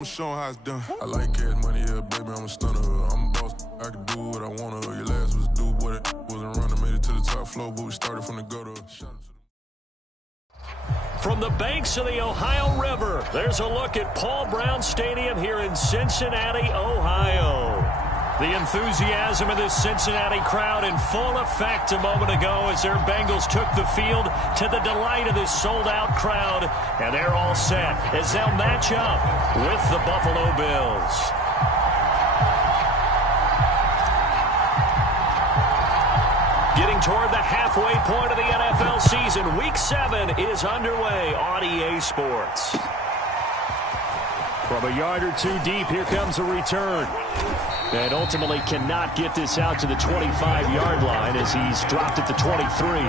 I'm showing how it's done. I like cash money, yeah, baby, I'm a stunner. I'm a boss, I can do what I wanna. Your last was do what it wasn't running, made it to the top floor, but we started from the gutter. From the banks of the Ohio River, there's a look at Paul Brown Stadium here in Cincinnati, Ohio. The enthusiasm of this Cincinnati crowd in full effect a moment ago as their Bengals took the field to the delight of this sold-out crowd. And they're all set as they'll match up with the Buffalo Bills. Getting toward the halfway point of the NFL season, Week 7 is underway on EA Sports. From a yard or two deep, here comes a return. And ultimately cannot get this out to the 25-yard line as he's dropped at the 23.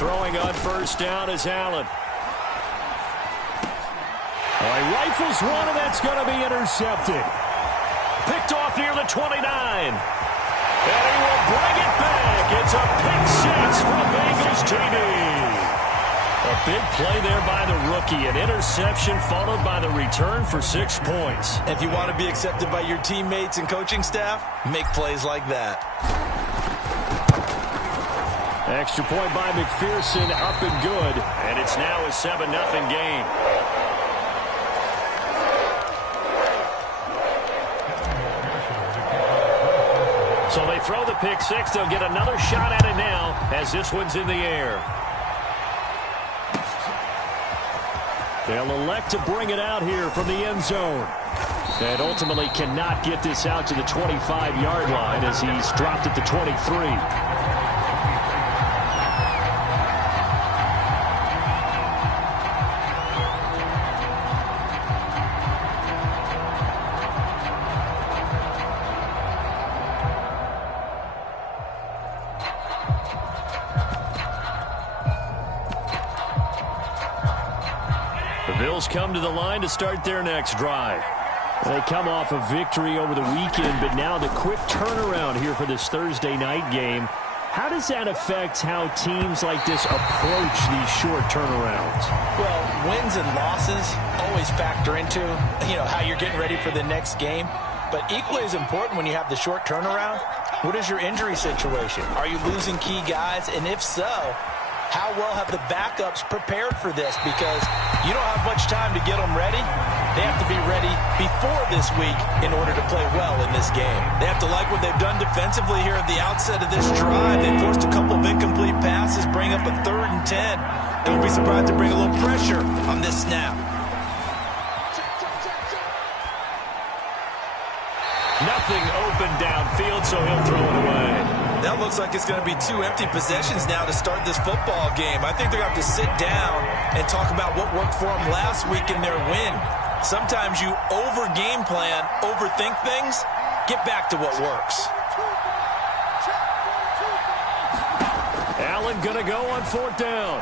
Throwing on first down is Allen. He rifles one, and that's going to be intercepted. Picked off near the 29. And he will bring it back. It's a pick six from Bengals TV. A big play there by the rookie. An interception followed by the return for 6 points. If you want to be accepted by your teammates and coaching staff, make plays like that. Extra point by McPherson, up and good. And it's now a 7-0 game. So they throw the pick six. They'll get another shot at it now as this one's in the air. They'll elect to bring it out here from the end zone. And ultimately cannot get this out to the 25-yard line as he's dropped at the 23. The Bills come to the line to start their next drive. They come off a victory over the weekend, but now the quick turnaround here for this Thursday night game. How does that affect how teams like this approach these short turnarounds? Well, wins and losses always factor into, how you're getting ready for the next game. But equally as important when you have the short turnaround, what is your injury situation? Are you losing key guys? And if so, how well have the backups prepared for this? Because you don't have much time to get them ready. They have to be ready before this week in order to play well in this game. They have to like what they've done defensively here at the outset of this drive. They forced a couple of incomplete passes, bring up a 3rd and 10. Don't be surprised to bring a little pressure on this snap. Nothing open downfield, so he'll throw it away. That looks like it's going to be 2 empty possessions now to start this football game. I think they're going to have to sit down and talk about what worked for them last week in their win. Sometimes you over-game plan, overthink things. Get back to what works. Allen going to go on 4th down.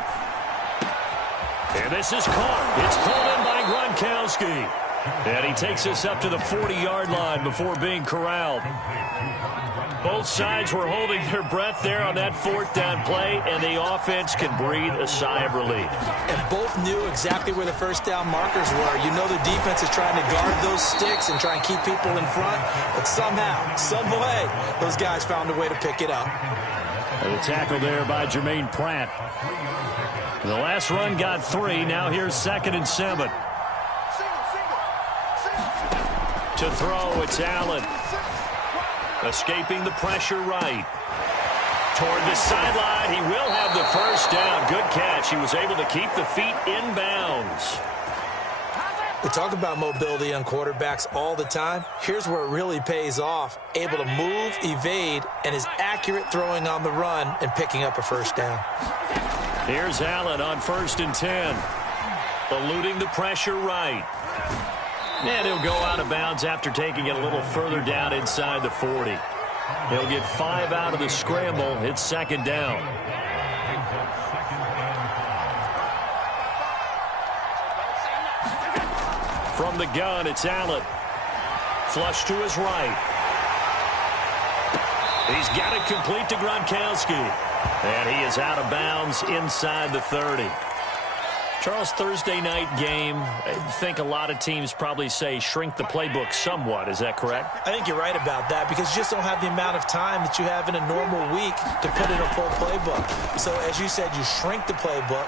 And this is caught. It's pulled in by Gronkowski. And he takes us up to the 40-yard line before being corralled. Both sides were holding their breath there on that 4th down play, and the offense can breathe a sigh of relief. And both knew exactly where the first down markers were. You know the defense is trying to guard those sticks and try and keep people in front, but somehow, some way, those guys found a way to pick it up. And the tackle there by Jermaine Pratt. The last run got 3. Now here's 2nd and 7. To throw, it's Allen. Escaping the pressure right. Toward the sideline, he will have the first down. Good catch. He was able to keep the feet in bounds. We talk about mobility on quarterbacks all the time. Here's where it really pays off. Able to move, evade, and is accurate throwing on the run and picking up a first down. Here's Allen on 1st and 10. Eluding the pressure right. And he'll go out of bounds after taking it a little further down inside the 40. He'll get 5 out of the scramble. It's second down. From the gun, it's Allen. Flush to his right. He's got it complete to Gronkowski. And he is out of bounds inside the 30. Charles, Thursday night game, I think a lot of teams probably say shrink the playbook somewhat. Is that correct? I think you're right about that because you just don't have the amount of time that you have in a normal week to put in a full playbook. So, as you said, you shrink the playbook,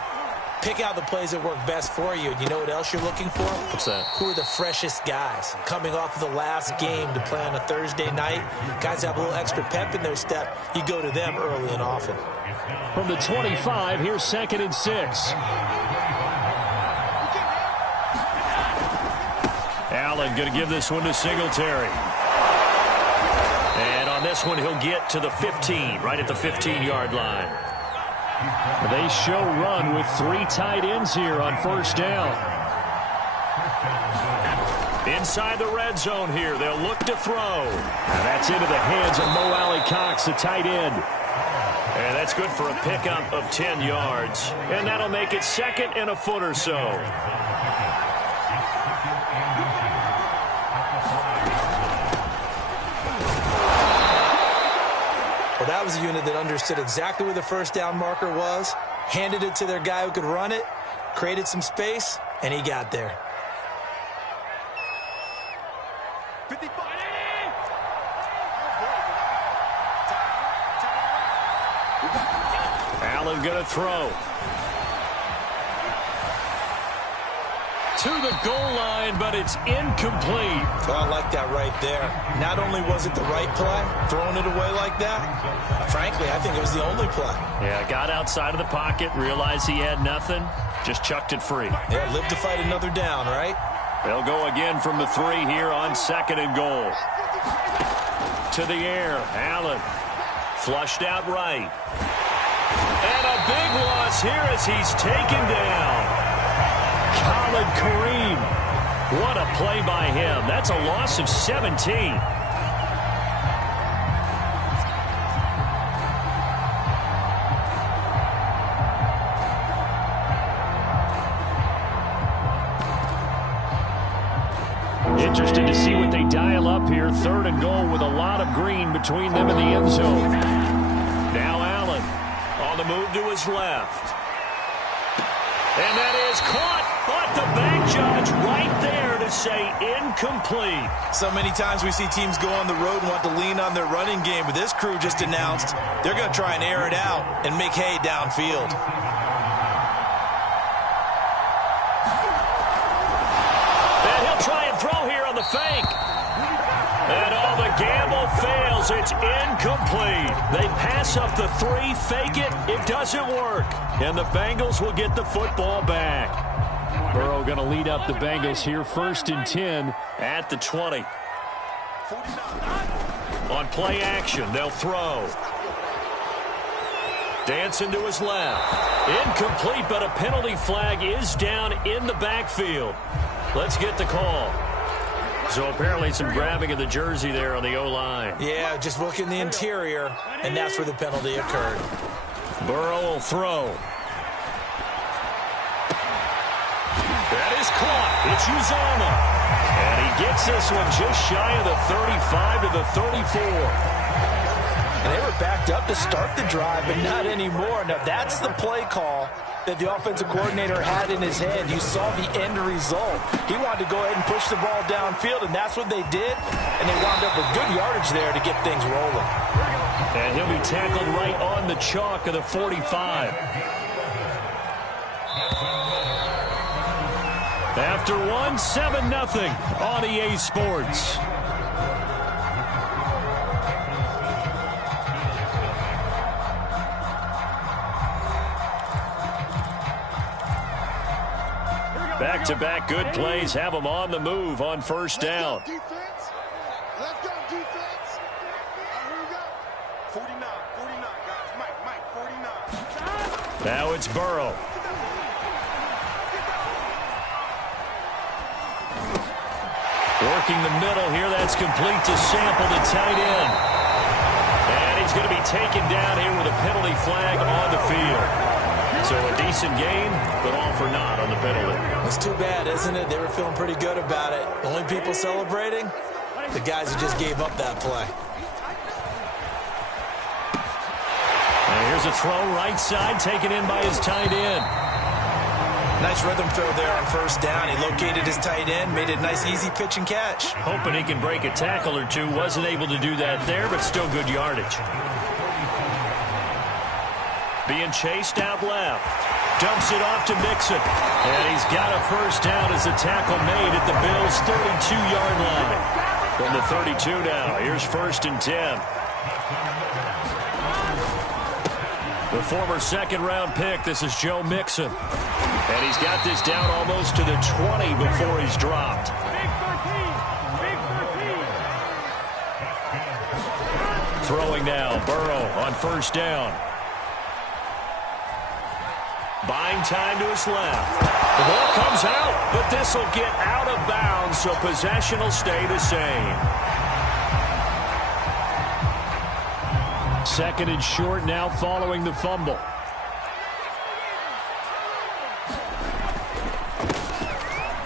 pick out the plays that work best for you. And you know what else you're looking for? What's that? Who are the freshest guys? Coming off of the last game to play on a Thursday night, guys have a little extra pep in their step. You go to them early and often. From the 25, here's 2nd and 6. Allen going to give this one to Singletary. And on this one, he'll get to the 15, right at the 15-yard line. They show run with 3 tight ends here on first down. Inside the red zone here, they'll look to throw. Now that's into the hands of Mo Alley-Cox, the tight end. And that's good for a pickup of 10 yards. And that'll make it 2nd and a foot or so. Well, that was a unit that understood exactly where the first down marker was, handed it to their guy who could run it, created some space, and he got there. Allen going to throw. To the goal line, but it's incomplete. Well, I like that right there. Not only was it the right play, throwing it away like that, frankly, I think it was the only play. Yeah, got outside of the pocket, realized he had nothing, just chucked it free. Yeah, live to fight another down, right? They'll go again from the 3 here on 2nd and goal. To the air, Allen. Flushed out right. And a big loss here as he's taken down. Khalid Kareem. What a play by him. That's a loss of 17. Interested to see what they dial up here. 3rd and goal with a lot of green between them and the end zone. Now Allen on the move to his left. And that is caught, but the back judge right there to say incomplete. So many times we see teams go on the road and want to lean on their running game, but this crew just announced they're going to try and air it out and make hay downfield. And he'll try and throw here on the fake. And all the gamble fails. It's incomplete. They pass up the 3, fake it. It doesn't work. And the Bengals will get the football back. Burrow going to lead up the Bengals here. 1st and 10 at the 20. On play action, they'll throw. Dancing to his left. Incomplete, but a penalty flag is down in the backfield. Let's get the call. So apparently some grabbing of the jersey there on the O-line. Yeah, just look in the interior, and that's where the penalty occurred. Burrow will throw. That is caught. It's Uzomah. And he gets this one just shy of the 35 to the 34. And they were backed up to start the drive, but not anymore. Now, that's the play call that the offensive coordinator had in his head. You saw the end result. He wanted to go ahead and push the ball downfield, and that's what they did. And they wound up with good yardage there to get things rolling. And he'll be tackled right on the chalk of the 45. After one, 7-0 on EA Sports. Back-to-back good plays have them on the move on first down. Let's go, defense. Here we go. 49, guys. Mike, 49. Now it's Working the middle here. That's complete to Sample, the tight end. And he's going to be taken down here with a penalty flag on the field. So a decent gain, but all for naught on the penalty. It's too bad, isn't it? They were feeling pretty good about it. Only people celebrating, the guys who just gave up that play. And here's a throw right side, taken in by his tight end. Nice rhythm throw there on first down. He located his tight end, made it a nice easy pitch and catch. Hoping he can break a tackle or two. Wasn't able to do that there, but still good yardage. Being chased out left. Dumps it off to Mixon. And he's got a first down as a tackle made at the Bills' 32-yard line. From the 32 now, here's 1st and 10. The former second-round pick, this is Joe Mixon. And he's got this down almost to the 20 before he's dropped. Throwing now, Burrow on first down. Buying time to his left. The ball comes out, but this will get out of bounds, so possession will stay the same. 2nd and short now following the fumble.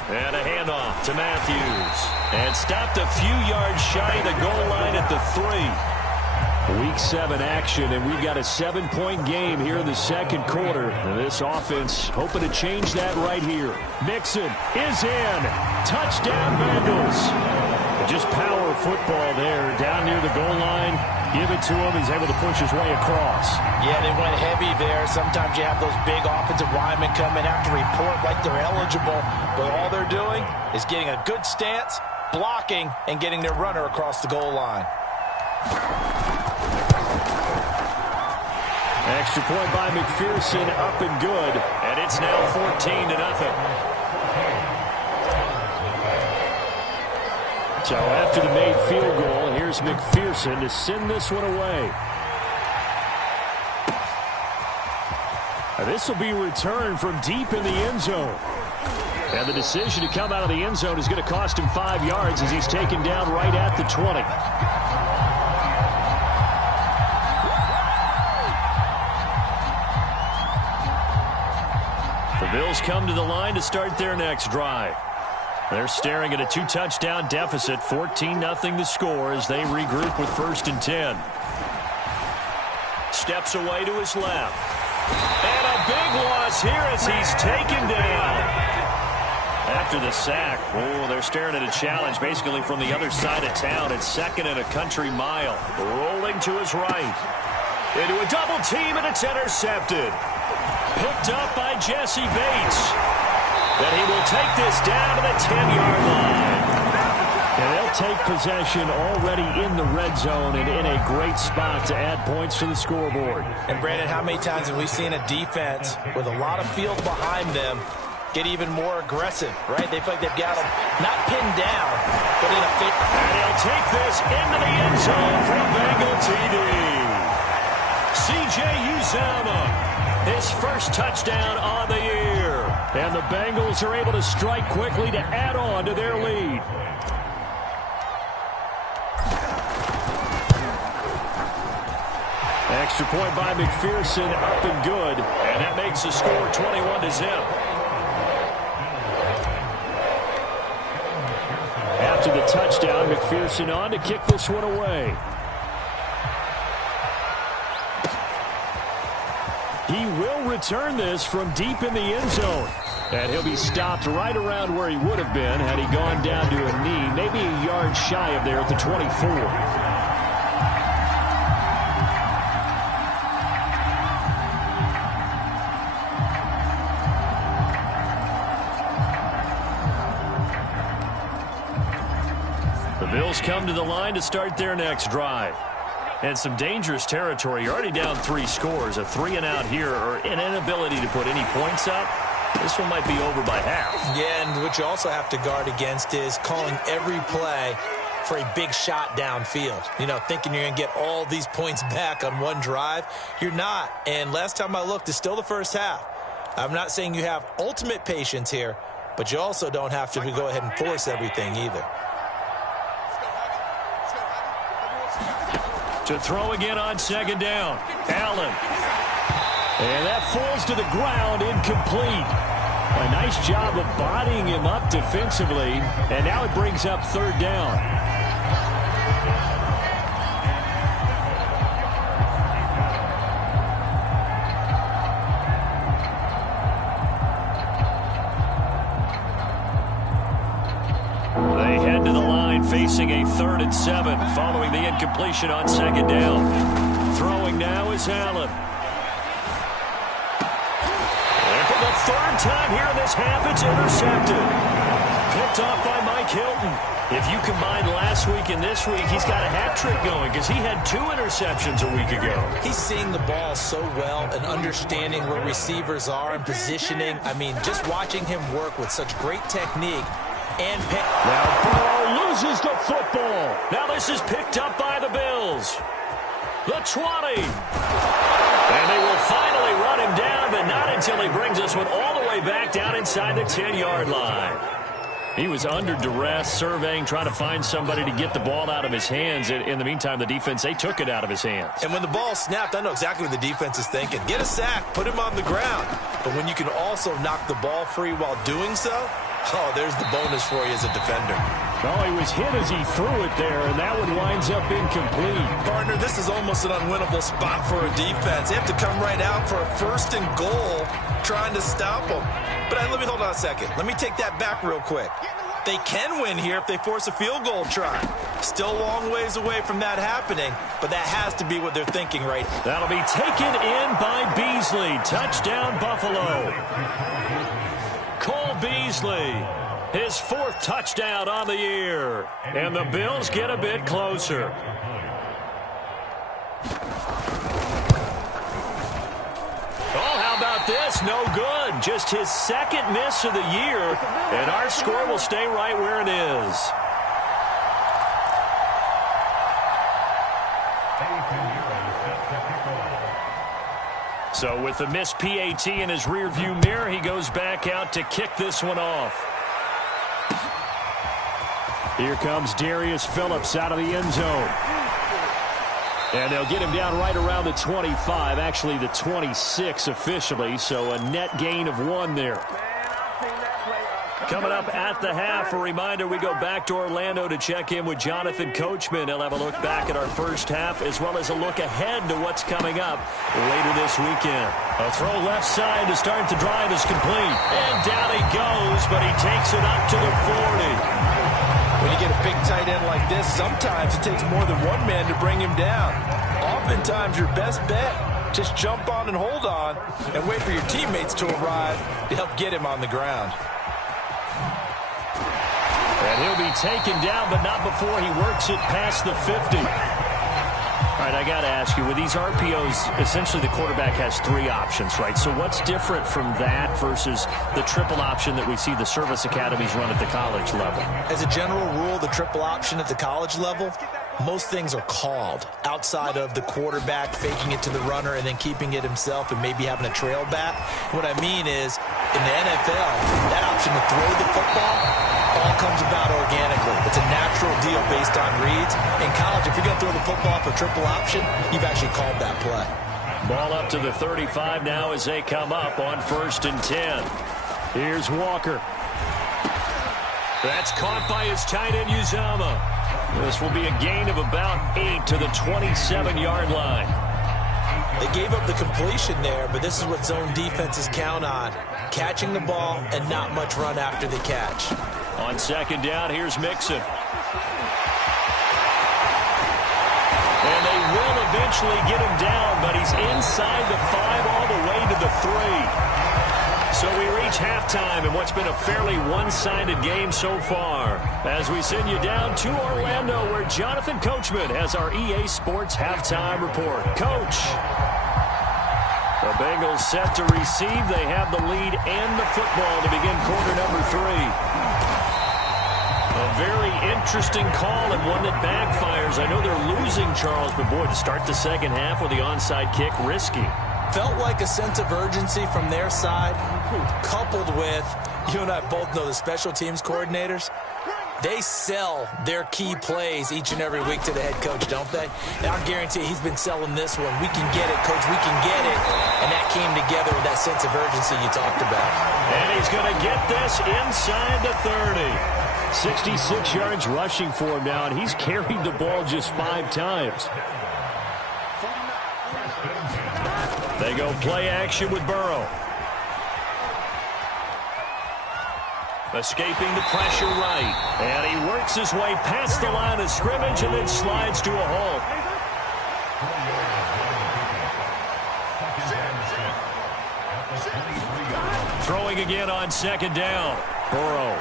And a handoff to Matthews. And stopped a few yards shy of the goal line at the 3. Week 7 action, and we've got a 7-point game here in the second quarter. And this offense hoping to change that right here. Mixon is in. Touchdown, Bengals. Just power football there down near the goal line. Give it to him. He's able to push his way across. Yeah, they went heavy there. Sometimes you have those big offensive linemen come in, have to report like they're eligible. But all they're doing is getting a good stance, blocking, and getting their runner across the goal line. Extra point by McPherson, up and good. And it's now 14-0. So after the made field goal, here's McPherson to send this one away. This will be returned from deep in the end zone. And the decision to come out of the end zone is going to cost him 5 yards as he's taken down right at the 20. The Bills come to the line to start their next drive. They're staring at a 2-touchdown deficit, 14-0 the score as they regroup with 1st and 10. Steps away to his left. And a big loss here as he's taken down. After the sack, they're staring at a challenge basically from the other side of town. It's 2nd and a country mile. Rolling to his right. Into a double team, and it's intercepted. Picked up by Jesse Bates. Then he will take this down to the 10-yard line. And they'll take possession already in the red zone and in a great spot to add points to the scoreboard. And, Brandon, how many times have we seen a defense with a lot of field behind them get even more aggressive, right? They feel like they've got them not pinned down, but in a fit. And he'll take this into the end zone for a Bengal TD. C.J. Uzomah, his first touchdown on the year. And the Bengals are able to strike quickly to add on to their lead. Extra point by McPherson, up and good. And that makes the score 21-0. After the touchdown, McPherson on to kick this one away. He will return this from deep in the end zone. And he'll be stopped right around where he would have been had he gone down to a knee, maybe a yard shy of there at the 24. The Bills come to the line to start their next drive. And some dangerous territory. You're already down 3 scores. A 3-and-out here, or an inability to put any points up. This one might be over by half. Yeah, and what you also have to guard against is calling every play for a big shot downfield. You know, thinking you're going to get all these points back on one drive. You're not. And last time I looked, it's still the first half. I'm not saying you have ultimate patience here, but you also don't have to go ahead and force everything either. To throw again on second down. Allen. And that falls to the ground, incomplete. A nice job of bodying him up defensively. And now it brings up third down. They head to the line facing a 3rd and 7 following the incompletion on second down. Throwing now is Allen. For the 3rd time here in this half, it's intercepted. Picked off by Mike Hilton. If you combine last week and this week, he's got a hat trick going because he had 2 interceptions a week ago. He's seeing the ball so well and understanding where receivers are and positioning. I mean, just watching him work with such great technique and pick. Now Burrow loses the football. Now this is picked up by the Bills. The 20. And they will finally run him down, but not until he brings this one all the way back down inside the 10-yard line. He was under duress, surveying, trying to find somebody to get the ball out of his hands. In the meantime, the defense, they took it out of his hands. And when the ball snapped, I know exactly what the defense is thinking. Get a sack, put him on the ground. But when you can also knock the ball free while doing so, oh, there's the bonus for you as a defender. Oh, he was hit as he threw it there, and that one winds up incomplete. Partner, this is almost an unwinnable spot for a defense. They have to come right out for a 1st and goal trying to stop them. But let me hold on a second. Let me take that back real quick. They can win here if they force a field goal try. Still a long ways away from that happening, but that has to be what they're thinking right now. That'll be taken in by Beasley. Touchdown, Buffalo. Cole Beasley. His 4th touchdown on the year. And the Bills get a bit closer. Oh, how about this? No good. Just his 2nd miss of the year. And our score will stay right where it is. So with the missed PAT in his rearview mirror, he goes back out to kick this one off. Here comes Darius Phillips out of the end zone. And they'll get him down right around the 25, actually the 26 officially, so a net gain of 1 there. Coming up at the half, a reminder, we go back to Orlando to check in with Jonathan Coachman. He'll have a look back at our first half as well as a look ahead to what's coming up later this weekend. A throw left side to start the drive is complete. And down he goes, but he takes it up to the 40. When you get a big tight end like this, sometimes it takes more than one man to bring him down. Oftentimes, your best bet, just jump on and hold on and wait for your teammates to arrive to help get him on the ground. And he'll be taken down, but not before he works it past the 50. All right, I got to ask you, with these RPOs, essentially the quarterback has 3 options, right? So what's different from that versus the triple option that we see the service academies run at the college level? As a general rule, the triple option at the college level, most things are called outside of the quarterback faking it to the runner and then keeping it himself and maybe having a trail back. What I mean is, in the NFL, that option to throw the football all comes about organically. It's a natural deal based on reads. In college, if you're going to throw the football for triple option, you've actually called that play. Ball up to the 35 now as they come up on 1st and 10. Here's Walker. That's caught by his tight end, Uzama. This will be a gain of about 8 to the 27-yard line. They gave up the completion there, but this is what zone defenses count on. Catching the ball and not much run after the catch. On second down, here's Mixon. And they will eventually get him down, but he's inside the 5 all the way to the 3. So we reach halftime in what's been a fairly one-sided game so far. As we send you down to Orlando, where Jonathan Coachman has our EA Sports halftime report. Coach. The Bengals set to receive. They have the lead and the football to begin quarter number 3. A very interesting call and one that backfires. I know they're losing, Charles, but boy, to start the second half with the onside kick, risky. Felt like a sense of urgency from their side, coupled with, you and I both know the special teams coordinators, They sell their key plays each and every week to the head coach, don't they? And I guarantee he's been selling this one. We can get it, coach. We can get it. And that came together with that sense of urgency you talked about. And he's going to get this inside the 30. 66 yards rushing for him now, and he's carried the ball just 5 times. They go play action with Burrow. Escaping the pressure right. And he works his way past the line of scrimmage and then slides to a halt. Throwing again on second down. Burrow.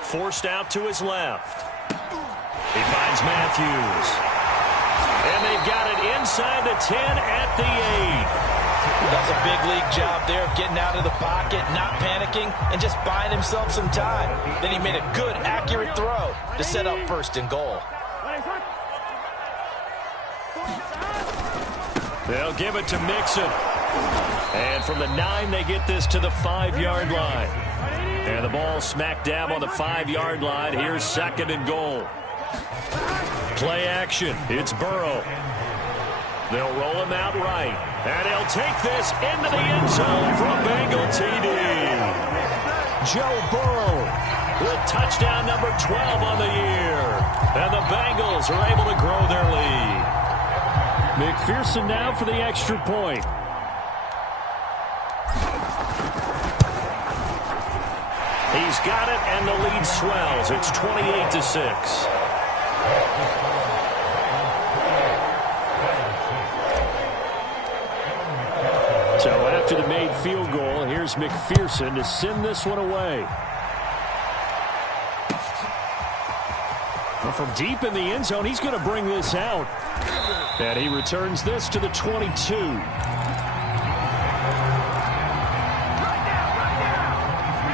Forced out to his left. He finds Matthews. And they've got it inside the 10 at the 8. That's a big league job there of getting out of the pocket, not panicking, and just buying himself some time. Then he made a good, accurate throw to set up first and goal. They'll give it to Mixon. And from the 9, they get this to the 5-yard line. And the ball smack dab on the 5-yard line. Here's second and goal. Play action. It's Burrow. They'll roll him out right. And he'll take this into the end zone for a Bengal TD. Joe Burrow with touchdown number 12 on the year. And the Bengals are able to grow their lead. McPherson now for the extra point. He's got it, and the lead swells. It's 28-6. So after the made field goal, here's McPherson to send this one away. Well, from deep in the end zone, he's going to bring this out. And he returns this to the 22.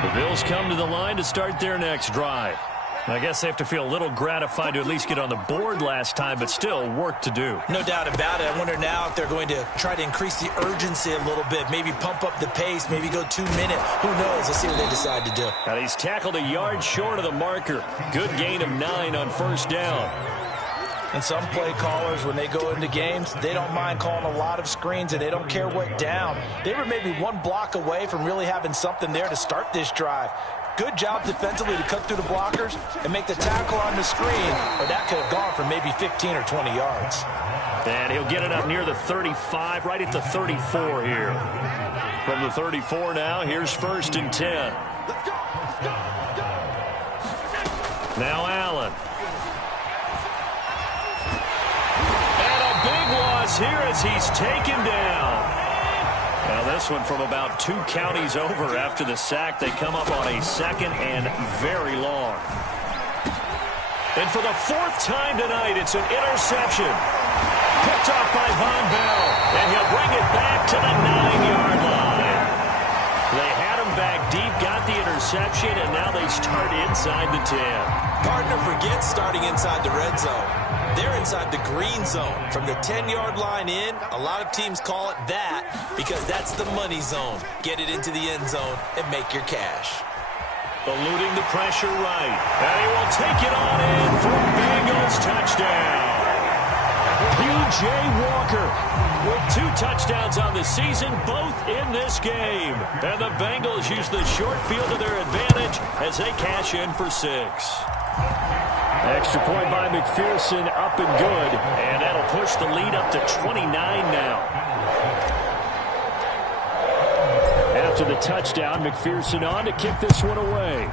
The Bills come to the line to start their next drive. I guess they have to feel a little gratified to at least get on the board last time, but still work to do. No doubt about it. I wonder now if they're going to try to increase the urgency a little bit, maybe pump up the pace, maybe go 2 minute. Who knows? Let's see what they decide to do. And he's tackled a yard short of the marker. Good gain of 9 on first down. And some play callers, when they go into games, they don't mind calling a lot of screens, and they don't care what down. They were maybe 1 block away from really having something there to start this drive. Good job defensively to cut through the blockers and make the tackle on the screen, or that could have gone for maybe 15 or 20 yards. And he'll get it up near the 35, right at the 34 here. From the 34 now, here's first and 10. Now Allen. And a big loss here as he's taken down. Now this one from about 2 counties over after the sack. They come up on a second and very long. And for the 4th time tonight, it's an interception. Picked off by Von Bell. And he'll bring it back to the 9-yard line. They had him back deep, got the interception, and now they start inside the 10. Gardner forgets starting inside the red zone. They're inside the green zone. From the 10-yard line in, a lot of teams call it that because that's the money zone. Get it into the end zone and make your cash. Eluding the pressure right. And he will take it on in for a Bengals touchdown. P.J. Walker with 2 touchdowns on the season, both in this game. And the Bengals use the short field to their advantage as they cash in for 6. Extra point by McPherson, up and good. And that'll push the lead up to 29 now. After the touchdown, McPherson on to kick this one away.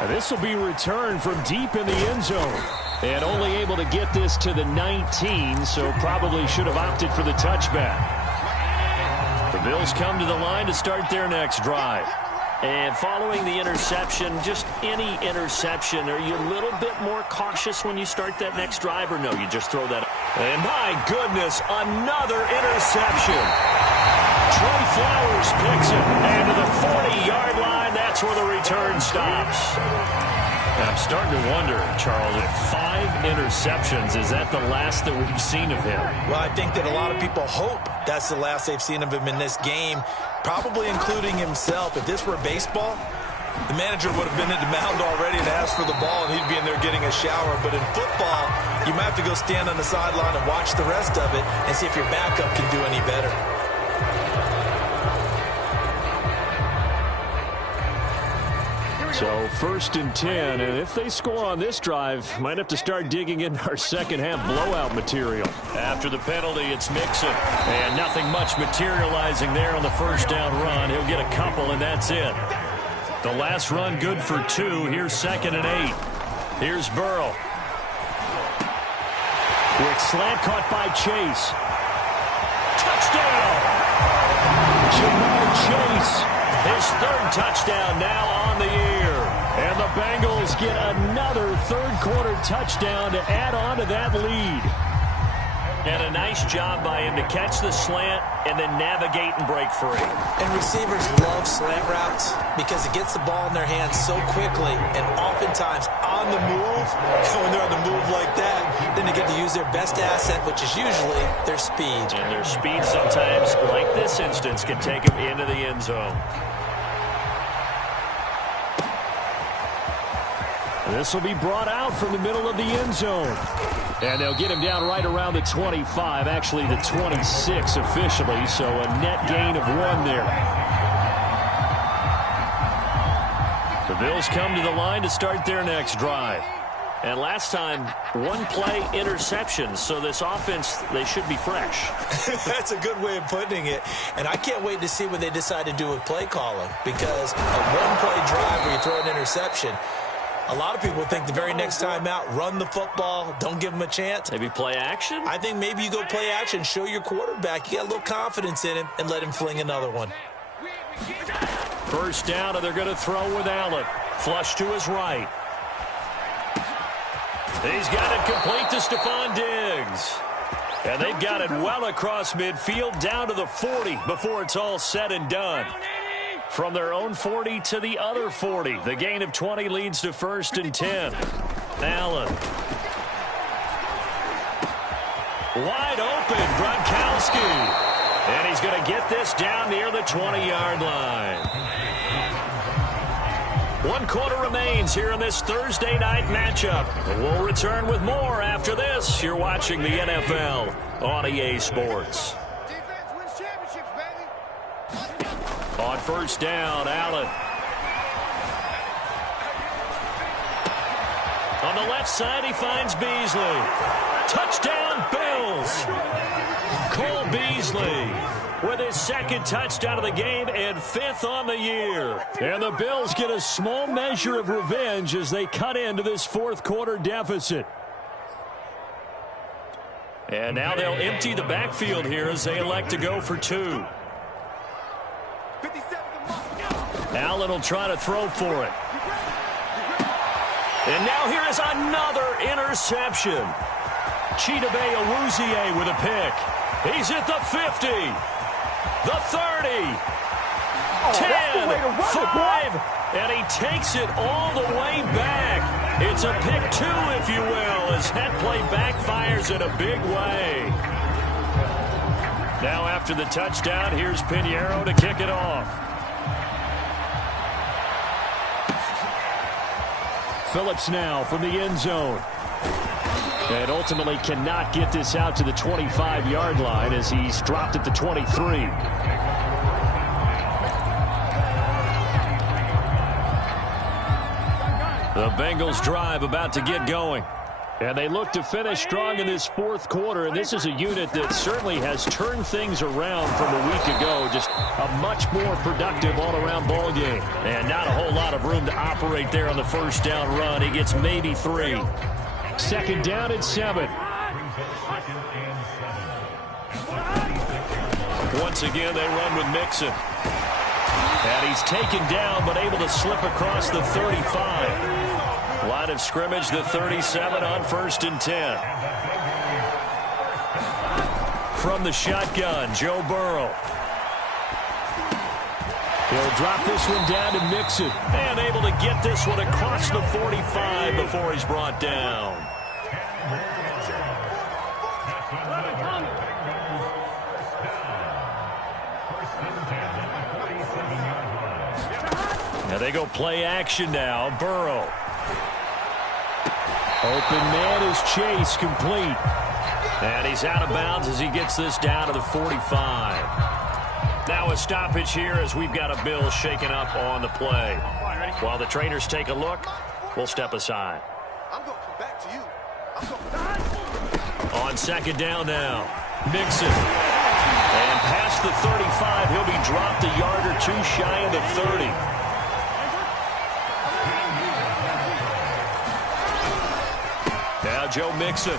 And this will be returned from deep in the end zone. And only able to get this to the 19, so probably should have opted for the touchback. The Bills come to the line to start their next drive. And following the interception, just any interception, are you a little bit more cautious when you start that next drive, or no, you just throw that up? And my goodness, another interception. Trey Flowers picks it, and to the 40-yard line, that's where the return stops. I'm starting to wonder, Charles, if 5 interceptions, is that the last that we've seen of him? Well, I think that a lot of people hope that's the last they've seen of him in this game, probably including himself. If this were baseball, the manager would have been at the mound already and asked for the ball, and he'd be in there getting a shower. But in football, you might have to go stand on the sideline and watch the rest of it and see if your backup can do any better. So 1st and 10, and if they score on this drive, might have to start digging in our second half blowout material. After the penalty, it's Mixon, and nothing much materializing there on the first down run. He'll get a couple, and that's it. The last run good for 2. Here's 2nd and 8. Here's Burrow. Quick slant caught by Chase. Touchdown! Jamar Chase. His 3rd touchdown now on the year. And the Bengals get another 3rd quarter touchdown to add on to that lead. And a nice job by him to catch the slant and then navigate and break free. And receivers love slant routes because it gets the ball in their hands so quickly and oftentimes on the move. When they're on the move like that, then they get to use their best asset, which is usually their speed. And their speed sometimes, like this instance, can take them into the end zone. This will be brought out from the middle of the end zone. And they'll get him down right around the 25, actually the 26 officially, so a net gain of 1 there. The Bills come to the line to start their next drive. And last time, 1-play interception, so this offense, they should be fresh. That's a good way of putting it. And I can't wait to see what they decide to do with play calling, because a 1-play drive where you throw an interception, a lot of people think the very next time out, run the football, don't give them a chance. Maybe play action? I think maybe you go play action, show your quarterback you got a little confidence in him, and let him fling another one. First down, and they're going to throw with Allen. Flush to his right. He's got it complete to Stephon Diggs. And they've got it well across midfield, down to the 40 before it's all said and done. From their own 40 to the other 40. The gain of 20 leads to 1st and 10. Allen. Wide open, Gronkowski. And he's going to get this down near the 20-yard line. 1 quarter remains here in this Thursday night matchup. We'll return with more after this. You're watching the NFL on EA Sports. On first down, Allen. On the left side, he finds Beasley. Touchdown, Bills. Cole Beasley with his 2nd touchdown of the game and 5th on the year. And the Bills get a small measure of revenge as they cut into this 4th quarter deficit. And now they'll empty the backfield here as they elect to go for 2. Allen will try to throw for it. And now here is another interception. Chidobe Awuzie with a pick. He's at the 50, the 30, 10, 5, and he takes it all the way back. It's a pick 2, if you will, as that play backfires in a big way. Now after the touchdown, here's Pinheiro to kick it off. Phillips now from the end zone. And ultimately cannot get this out to the 25-yard line as he's dropped at the 23. The Bengals drive about to get going. And they look to finish strong in this 4th quarter. And this is a unit that certainly has turned things around from a week ago. Just a much more productive all-around ball game. And not a whole lot of room to operate there on the first down run. He gets maybe 3. 2nd down and 7. Once again, they run with Mixon. And he's taken down, but able to slip across the 35. Line of scrimmage, the 37 on 1st and 10. From the shotgun, Joe Burrow. He'll drop this one down to Mixon. And able to get this one across the 45 before he's brought down. Now they go play action now. Burrow. Open man is Chase, complete. And he's out of bounds as he gets this down to the 45. Now a stoppage here as we've got a bill shaken up on the play. While the trainers take a look, we'll step aside. I'm going to come back to you. On second down now, Mixon. And past the 35, he'll be dropped a yard or two shy of the 30. Now Joe Mixon.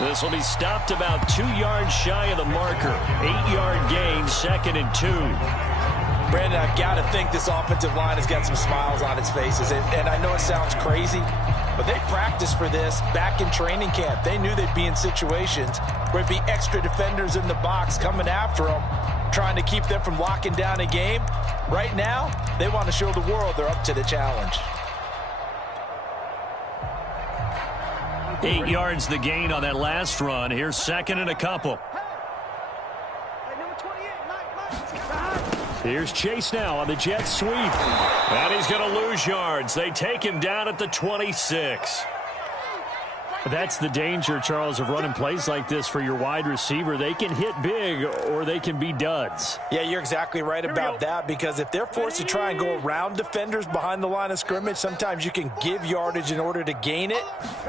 This will be stopped about 2 yards shy of the marker. 8-yard gain, 2nd and 2. Brandon, I've got to think this offensive line has got some smiles on its faces. And I know it sounds crazy, but they practiced for this back in training camp. They knew they'd be in situations where it'd be extra defenders in the box coming after them, trying to keep them from locking down a game. Right now, they want to show the world they're up to the challenge. 8 yards the gain on that last run. Here's 2nd and a couple. Here's Chase now on the jet sweep. And he's going to lose yards. They take him down at the 26. That's the danger, Charles, of running plays like this for your wide receiver. They can hit big or they can be duds. Yeah, you're exactly right about that, because if they're forced to try and go around defenders behind the line of scrimmage, sometimes you can give yardage in order to gain it.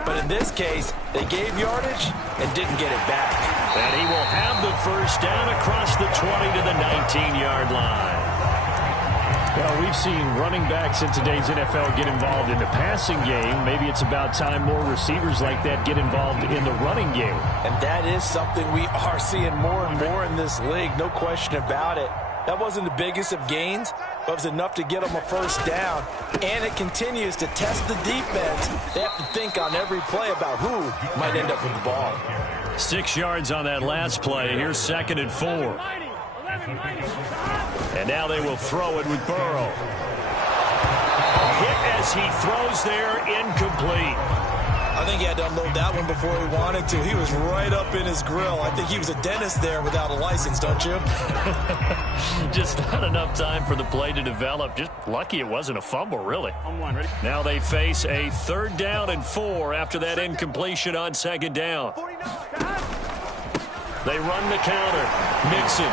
But in this case, they gave yardage and didn't get it back. And he will have the first down across the 20 to the 19-yard line. Well, we've seen running backs in today's NFL get involved in the passing game. Maybe it's about time more receivers like that get involved in the running game. And that is something we are seeing more and more in this league, no question about it. That wasn't the biggest of gains, but it was enough to get them a first down. And it continues to test the defense. They have to think on every play about who might end up with the ball. 6 yards on that last play. Here's 2nd and 4. And now they will throw it with Burrow. Hit as he throws there, incomplete. I think he had to unload that one before he wanted to. He was right up in his grill. I think he was a dentist there without a license, don't you? Just not enough time for the play to develop. Just lucky it wasn't a fumble, really. Now they face a 3rd down and 4 after that incompletion on 2nd down. They run the counter. Mixon.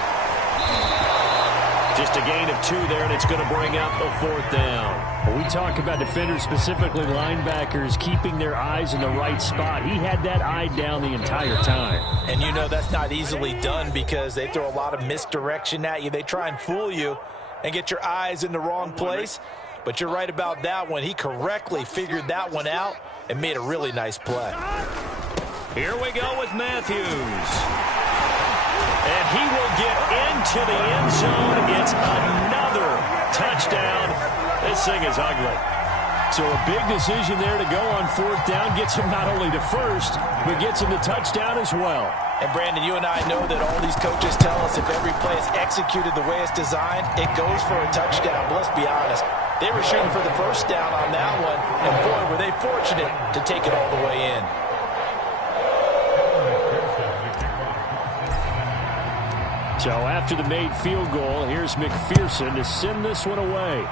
Just a gain of 2 there, and it's going to bring up a 4th down. When we talk about defenders, specifically linebackers, keeping their eyes in the right spot. He had that eye down the entire time. And you know that's not easily done because they throw a lot of misdirection at you. They try and fool you and get your eyes in the wrong place. But you're right about that one. He correctly figured that one out and made a really nice play. Here we go with Matthews. And he will get into the end zone. It's another touchdown. This thing is ugly. So a big decision there to go on 4th down. Gets him not only to first, but gets him the touchdown as well. And Brandon, you and I know that all these coaches tell us if every play is executed the way it's designed, it goes for a touchdown. But let's be honest. They were shooting for the first down on that one. And boy, were they fortunate to take it all the way in. So after the made field goal, here's McPherson to send this one away.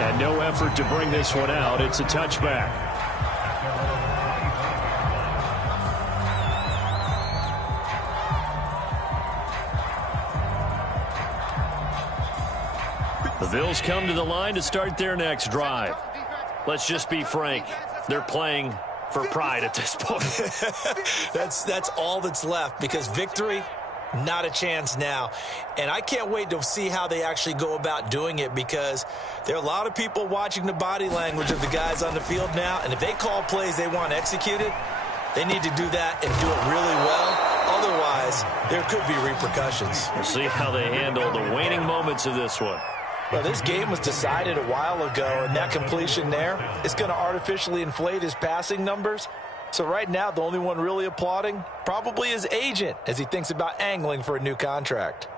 And no effort to bring this one out. It's a touchback. The Bills come to the line to start their next drive. Let's just be frank. They're playing for pride at this point. That's all that's left, because victory, not a chance now. And I can't wait to see how they actually go about doing it, because there are a lot of people watching the body language of the guys on the field now, and if they call plays they want executed, they need to do that and do it really well. Otherwise, there could be repercussions. We'll see how they handle the waning moments of this one. Well, this game was decided a while ago, and that completion there is going to artificially inflate his passing numbers. So right now, the only one really applauding probably his agent as he thinks about angling for a new contract.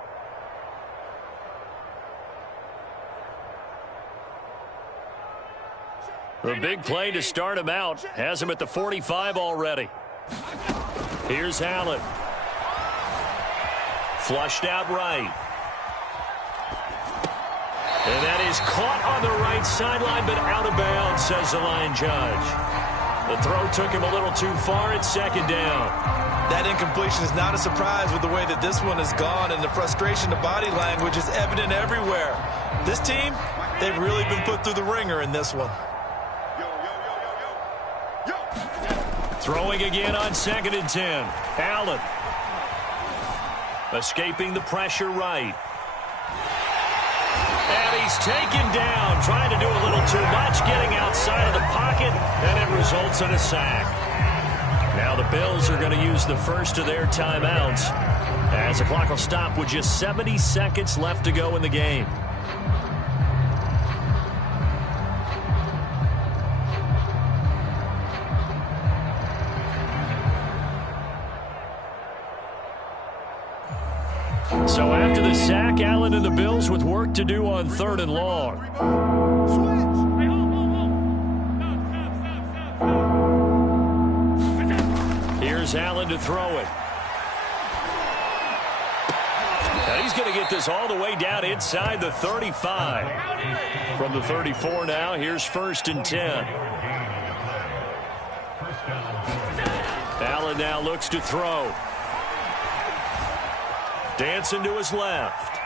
The big play to start him out has him at the 45 already. Here's Allen. Flushed out right. And that is caught on the right sideline, but out of bounds, says the line judge. The throw took him a little too far. It's second down. That incompletion is not a surprise with the way that this one has gone, and the frustration, the body language is evident everywhere. This team, they've really been put through the ringer in this one. Throwing again on 2nd and 10. Allen. Escaping the pressure right. And he's taken down, trying to do a little too much, getting outside of the pocket, and it results in a sack. Now the Bills are going to use the first of their timeouts as the clock will stop with just 70 seconds left to go in the game. So after the sack, Allen and the Bills with work to do on 3rd and long. Here's Allen to throw it. And he's going to get this all the way down inside the 35. From the 34 now, here's 1st and 10. Allen now looks to throw. Dancing to his left.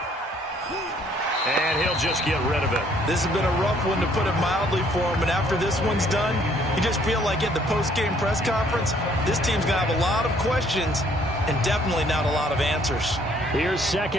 And he'll just get rid of it. This has been a rough one, to put it mildly, for him. And after this one's done, you just feel like at the post-game press conference, this team's going to have a lot of questions and definitely not a lot of answers. Here's 2nd